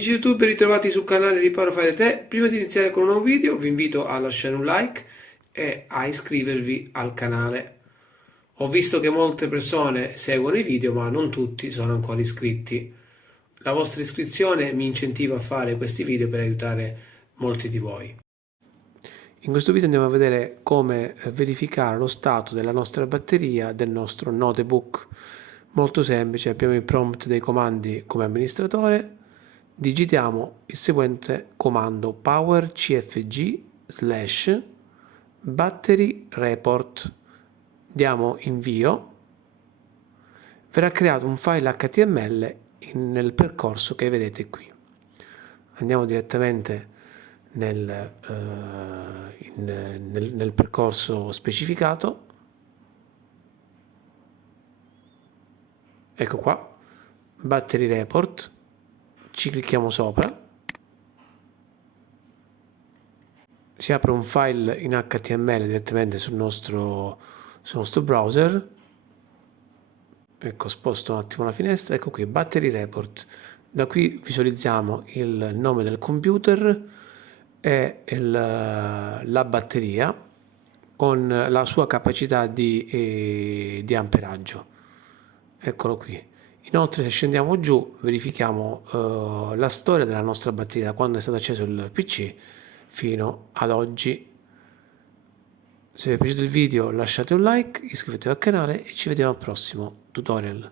Amici YouTube, ritrovati sul canale Riparo Fare Te. Prima di iniziare con un nuovo video vi invito a lasciare un like e a iscrivervi al canale. Ho visto che molte persone seguono i video ma non tutti sono ancora iscritti. La vostra iscrizione mi incentiva a fare questi video per aiutare molti di voi. In questo video andiamo a vedere come verificare lo stato della nostra batteria del nostro notebook. Molto semplice, abbiamo il prompt dei comandi come amministratore. Digitiamo il seguente comando power cfg / battery report, diamo invio, verrà creato un file HTML nel percorso che vedete qui. Andiamo direttamente nel percorso specificato. Ecco qua, battery report. Ci clicchiamo sopra, si apre un file in HTML direttamente sul nostro browser. Ecco, sposto un attimo la finestra, ecco qui, battery report. Da qui visualizziamo il nome del computer e la batteria con la sua capacità di amperaggio. Eccolo qui. Inoltre, se scendiamo giù, verifichiamo la storia della nostra batteria, da quando è stato acceso il PC fino ad oggi. Se vi è piaciuto il video lasciate un like, iscrivetevi al canale e ci vediamo al prossimo tutorial.